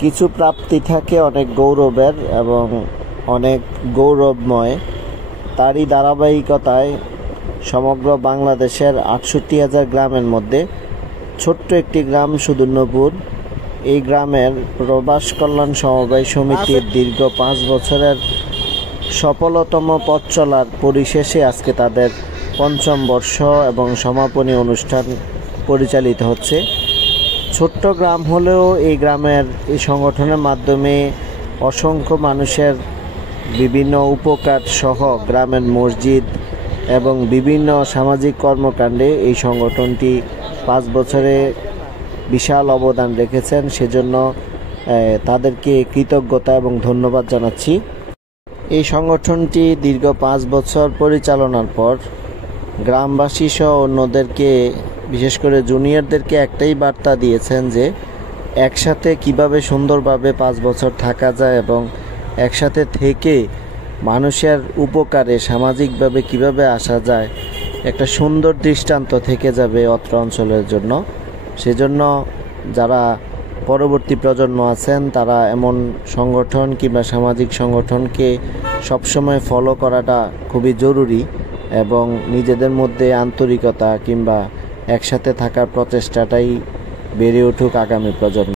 কিছু প্রাপ্তি থাকে অনেক গৌরবের এবং অনেক গৌরবময়। তারই ধারাবাহিকতায় সমগ্র বাংলাদেশের ৬৮,০০০ গ্রামের মধ্যে ছোট্ট একটি গ্রাম সুদূর্ণপুর, এই গ্রামের প্রবাস কল্যাণ সমবায় সমিতির দীর্ঘ ৫ বছরের সফলতম পথ চলার পরিশেষে আজকে তাদের ৫ম বর্ষ এবং সমাপনী অনুষ্ঠান পরিচালিত হচ্ছে। ছোট্ট গ্রাম হলেও এই গ্রামের এই সংগঠনের মাধ্যমে অসংখ্য মানুষের বিভিন্ন উপকার সহ গ্রামের মসজিদ এবং বিভিন্ন সামাজিক কর্মকাণ্ডে এই সংগঠনটি ৫ বছরে বিশাল অবদান রেখেছেন। সেজন্য তাদেরকে কৃতজ্ঞতা এবং ধন্যবাদ জানাচ্ছি। এই সংগঠনটি দীর্ঘ ৫ বছর পরিচালনার পর গ্রামবাসী সহ অন্যদেরকে, বিশেষ করে জুনিয়রদেরকে একটাই বার্তা দিয়েছেন যে একসাথে কিভাবে সুন্দরভাবে ৫ বছর থাকা যায় এবং একসাথে থেকে মানুষের উপকারে সামাজিকভাবে কিভাবে আসা যায়, একটা সুন্দর দৃষ্টান্ত থেকে যাবে অত্র অঞ্চলের জন্য। সেজন্য যারা পরবর্তী প্রজন্ম আছেন তারা এমন সংগঠন কিংবা সামাজিক সংগঠনকে সবসময় ফলো করাটা খুবই জরুরি এবং নিজেদের মধ্যে আন্তরিকতা কিংবা একসাথে থাকার প্রচেষ্টাটাই বেড়ে উঠুক আগামী প্রজন্ম।